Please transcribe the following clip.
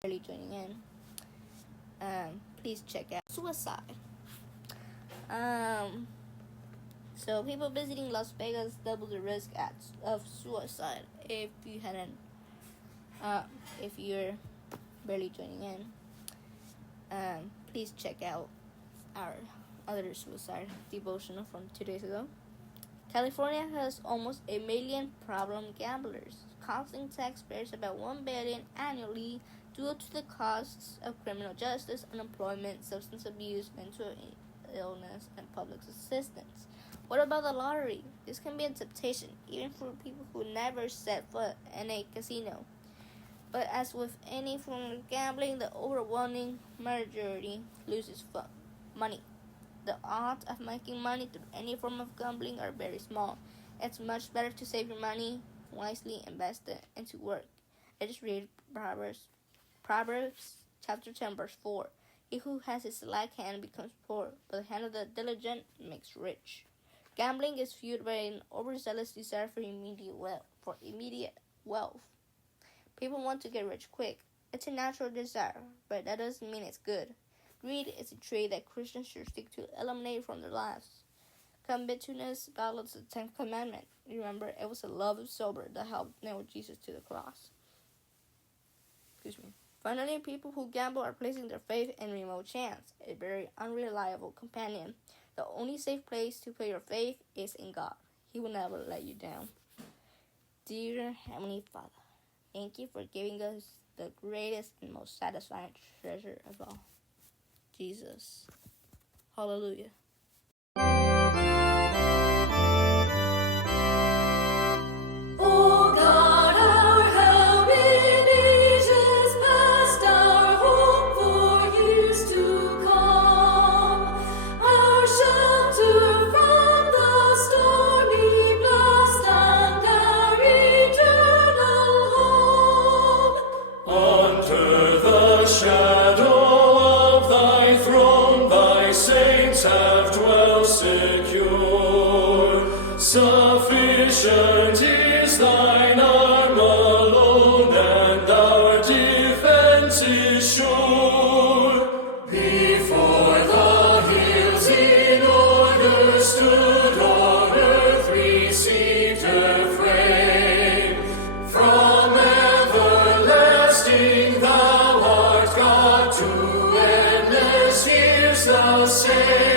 barely joining in, please check out suicide. So people visiting Las Vegas double the risk of suicide. If you're barely joining in, please check out our other suicide devotional from 2 days ago. California has almost 1 million problem gamblers, costing taxpayers about $1 billion annually due to the costs of criminal justice, unemployment, substance abuse, mental illness, and public assistance. What about the lottery? This can be a temptation, even for people who never set foot in a casino. But as with any form of gambling, the overwhelming majority loses money. The odds of making money through any form of gambling are very small. It's much better to save your money wisely, invest it into work. I just read Proverbs chapter 10 verse 4. He who has his slack hand becomes poor, but the hand of the diligent makes rich. Gambling is fueled by an overzealous desire for immediate wealth. People want to get rich quick. It's a natural desire, but that doesn't mean it's good. Greed is a trait that Christians should seek to eliminate from their lives. Covetousness violates the 10th commandment. Remember, it was the love of silver that helped nail Jesus to the cross. Finally, people who gamble are placing their faith in remote chance, a very unreliable companion. The only safe place to put your faith is in God. He will never let you down. Dear Heavenly Father, thank you for giving us the greatest and most satisfying treasure of all, Jesus. Hallelujah. Sufficient is thine arm alone, and our defense is sure. Before the hills in order stood, on earth received her frame. From everlasting thou art God, to endless years thou say.